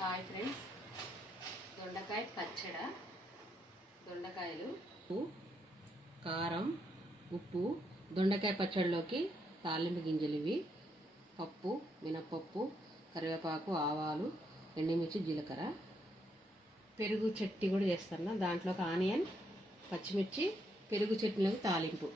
Hi friends, దొండకాయ పచ్చడి. దొండకాయలు, కారం, ఉప్పు, దొండకాయ పచ్చడిలోకి తాలింపు గింజలు ఇవి, పప్పు, మినపప్పు, కరివేపాకు, ఆవాలు, ఎండుమిర్చి, జీలకర్ర, పెరుగు చట్నీ కూడా చేస్తాను. దాంట్లోకి ఆనియన్, పచ్చిమిర్చి, పెరుగు చట్నీలోకి తాలింపు.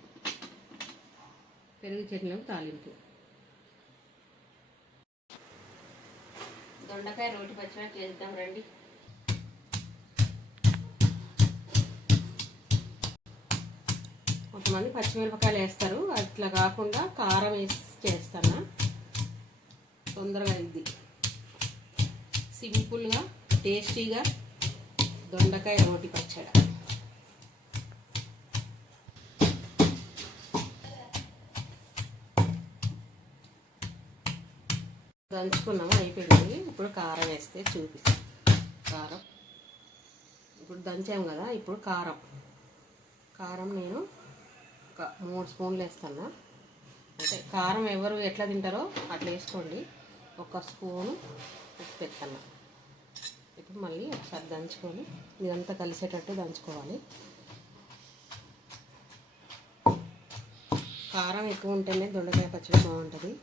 దొండకాయ రోటి పచ్చడి చేద్దాం రండి. కొంతమంది పచ్చిమిరపకాయలు వేస్తారు, అట్లా కాకుండా కారం వేసి చేస్తాను. తొందరగా ఇది సింపుల్గా టేస్టీగా దొండకాయ రోటి పచ్చడి. దంచుకున్నాము, అయిపోయింది. ఇప్పుడు కారం వేస్తే చూపిస్తాం. కారం ఇప్పుడు దంచాము కదా, ఇప్పుడు కారం నేను ఒక 3 స్పూన్లు వేస్తాను. అంటే కారం ఎవరు ఎట్లా తింటారో అట్లా వేసుకోండి. 1 స్పూను ఉప్పు పెడతాను. ఇప్పుడు మళ్ళీ ఒకసారి దంచుకొని ఇదంతా కలిసేటట్టు దంచుకోవాలి. కారం ఎక్కువ ఉంటేనే దొండకాయ పచ్చడి బాగుంటుంది.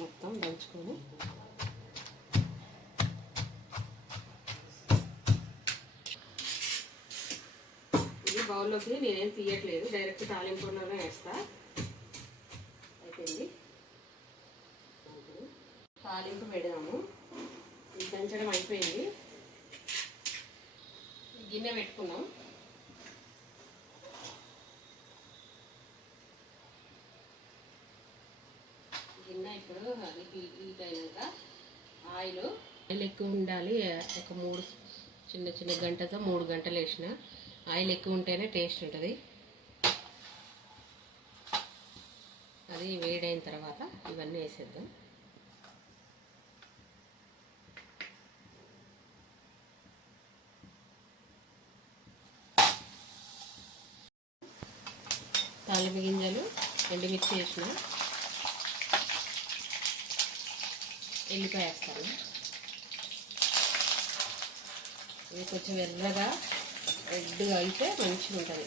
మొత్తం దంచుకొని ఇది బౌల్లోకి నేనేం తీయట్లేదు, డైరెక్ట్ తాలింపులోనే వేస్తా. అయిపోయింది, తాలింపు పెడదాము. ఇది దంచడం అయిపోయింది. గిన్నె పెట్టుకున్నాం. గిన్నె ఇప్పుడు అది హీట్ అయినాక ఆయిల్ ఎక్కువ ఉండాలి. ఒక 3 చిన్న గంటతో 3 గంటలు వేసిన ఆయిల్ ఎక్కువ ఉంటేనే టేస్ట్ ఉంటుంది. అది వేడైన తర్వాత ఇవన్నీ వేసేద్దాం. తాలింపు గింజలు, ఎండుమిర్చి వేసిన, ఎల్లిపాయ వేస్తాను. ఇది కొంచెం ఎర్రగా రెడ్గా అయితే మంచిగా ఉంటుంది,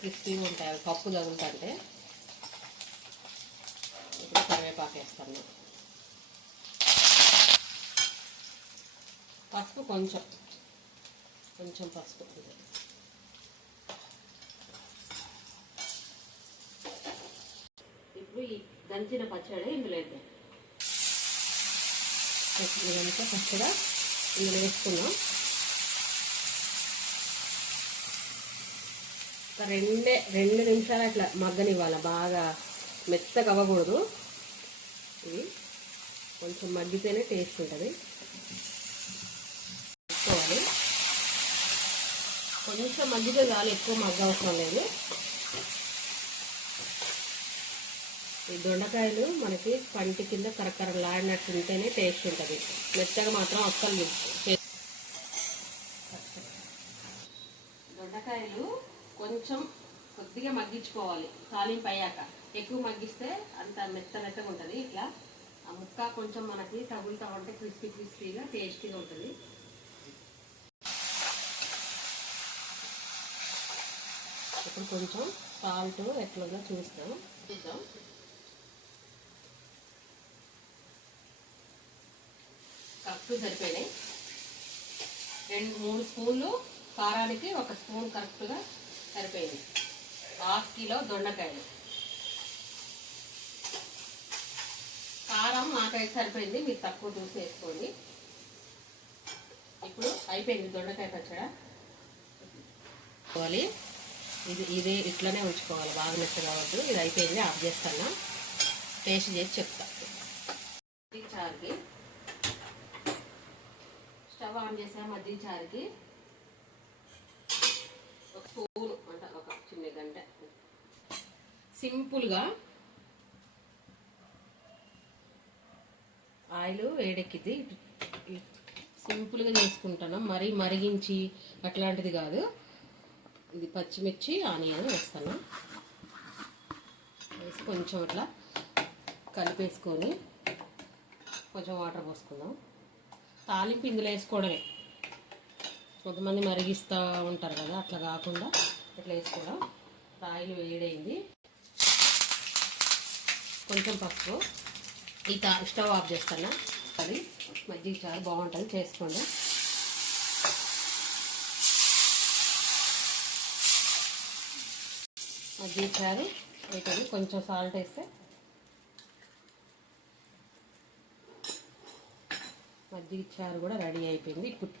క్రిస్పీగా ఉంటాయి, పప్పు తగులుతుంటే. ఇప్పుడు కరివేపాకు వేస్తాను. పసుపు కొంచెం పసుపు. ఇప్పుడు ఈ దంచిన పచ్చడి ఇందులో వేద్దాం. ఇదంతా పచ్చడి ఇందులో వేసుకున్నాం. ఒక 2 నిమిషాలు అట్లా మగ్గనివ్వాలి, బాగా మెత్తగా అవ్వకూడదు. ఇది కొంచెం మగ్గితేనే టేస్ట్ ఉంటుంది. వేసుకోవాలి, కొంచెం మగ్గితే చాలు, ఎక్కువ మగ్గ అవసరం లేదు. ఈ దొండకాయలు మనకి పంటి కింద కరకరలాడినట్టు ఉంటేనే టేస్ట్ ఉంటుంది. మెత్తగా మాత్రం అస్సలు. దొండకాయలు కొద్దిగా మగ్గించుకోవాలి తాలింపు అయ్యాక. ఎక్కువ మగ్గిస్తే అంత మెత్తగా ఉంటుంది. ఇట్లా ఆ ముక్క కొంచెం మనకి తగులుతా ఉంటే క్రిస్పీగా టేస్టీగా ఉంటుంది. ఇప్పుడు కొంచెం సాల్ట్ ఎట్లా చూద్దాం. కరెక్ట్ సరిపోయినాయి. 2-3 స్పూన్లు కారానికి 1 స్పూన్ కరెక్ట్గా సరిపోయింది. 1/2 కిలో దొండకాయలు. కారం నాకైతే సరిపోయింది, మీరు తక్కువ చూసి వేసుకోండి. ఇప్పుడు అయిపోయింది దొండకాయ పచ్చడి. ఇదే ఇట్లనే ఉంచుకోవాలి, బాగా మెత్తగా కావద్దు. ఇది అయిపోయింది, ఆఫ్ చేస్తాను. టేస్ట్ చేసి చెప్తా. చారుకి స్టవ్ ఆన్ చేసా. మజ్జిగ చారుకి 1 స్పూను, అంటే ఒక చిన్న గంట సింపుల్గా ఆయిల్ వేడెక్కింది. సింపుల్గా చేసుకుంటాను, మరీ మరిగించి అట్లాంటిది కాదు. ఇది పచ్చిమిర్చి ఆనియన్ వేస్తాను. కొంచెం ఇట్లా కలిపేసుకొని కొంచెం వాటర్ పోసుకుందాం. తాలింపు ఇందులో వేసుకోవడమే. కొంతమంది మరిగిస్తూ ఉంటారు కదా, అట్లా కాకుండా ఇట్లా వేసుకోవడం. ఆయిల్ వేడైంది. కొంచెం పసుపు. ఈ స్టవ్ ఆఫ్ చేస్తాను. అది మజ్జిగ చారు బాగుంటుంది, చేసుకోండి. మజ్జిగ చారు అయిపోయింది. కొంచెం సాల్ట్ వేస్తే మజ్జిగ చారు కూడా రెడీ అయిపోయింది. ఇప్పుడు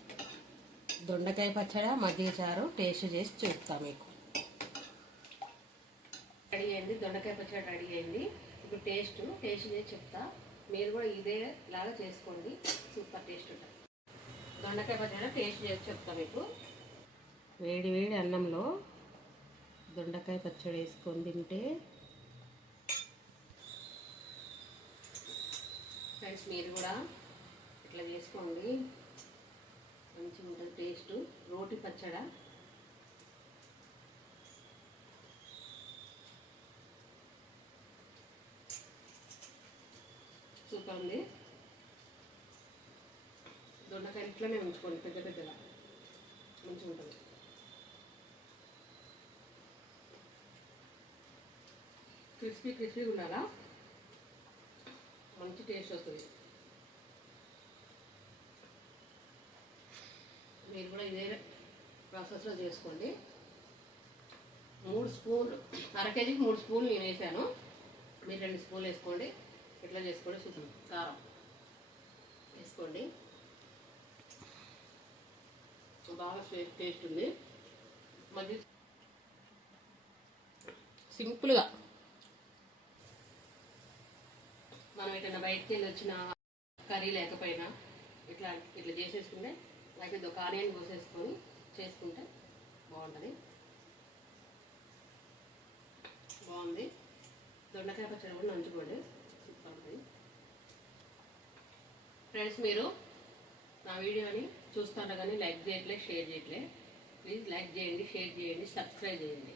దొండకాయ పచ్చడి మజ్జిగ చారు టేస్ట్ చేసి చూపుతా మీకు. రెడీ అయింది, దొండకాయ పచ్చడి రెడీ అయింది. ఇప్పుడు టేస్ట్ చేసి చెప్తా. మీరు కూడా ఇదే లాగా చేసుకోండి, సూపర్ టేస్ట్ ఉంటుంది. దొండకాయ పచ్చడి టేస్ట్ చేసి చెప్తా మీకు. వేడి వేడి అన్నంలో దొండకాయ పచ్చడి వేసుకొని తింటే ఫ్రెండ్స్ మీరు కూడా ఇట్లా చేసుకోండి, మంచిగా ఉంటుంది టేస్ట్. రోటి పచ్చడి సూపర్ ఉంది. దొండకాయ ఇట్లనే ఉంచుకోండి, పెద్ద పెద్దగా మంచిగా ఉంటుంది. క్రిస్పీ క్రిస్పీగా ఉండాలా, మంచి టేస్ట్ వస్తుంది. మీరు కూడా ఇదే ప్రాసెస్లో చేసుకోండి. 3 స్పూన్లు, అర కేజీకి 3 స్పూన్లు నేను వేసాను. మీరు 2 స్పూన్లు వేసుకోండి. ఇట్లా చేసుకోండి. సూపర్. కారం వేసుకోండి, బాగా టేస్ట్ ఉంది. మళ్ళీ సింపుల్గా మనం ఎటైనా బయటికి వెళ్ళి వచ్చిన కర్రీ లేకపోయినా ఇట్లా ఇట్లా చేసేసుకుంటే, లేకపోతే ఒక ఆనియన్ కోసేసుకొని చేసుకుంటే బాగుంటుంది. బాగుంది. దొండకాయ పచ్చడి కూడా నంచుకోండి, సూపర్ ఉంటుంది. ఫ్రెండ్స్ మీరు నా వీడియోని చూస్తాను కానీ లైక్ చేయట్లే, షేర్ చేయట్లే. ప్లీజ్ లైక్ చేయండి, షేర్ చేయండి, సబ్స్క్రైబ్ చేయండి.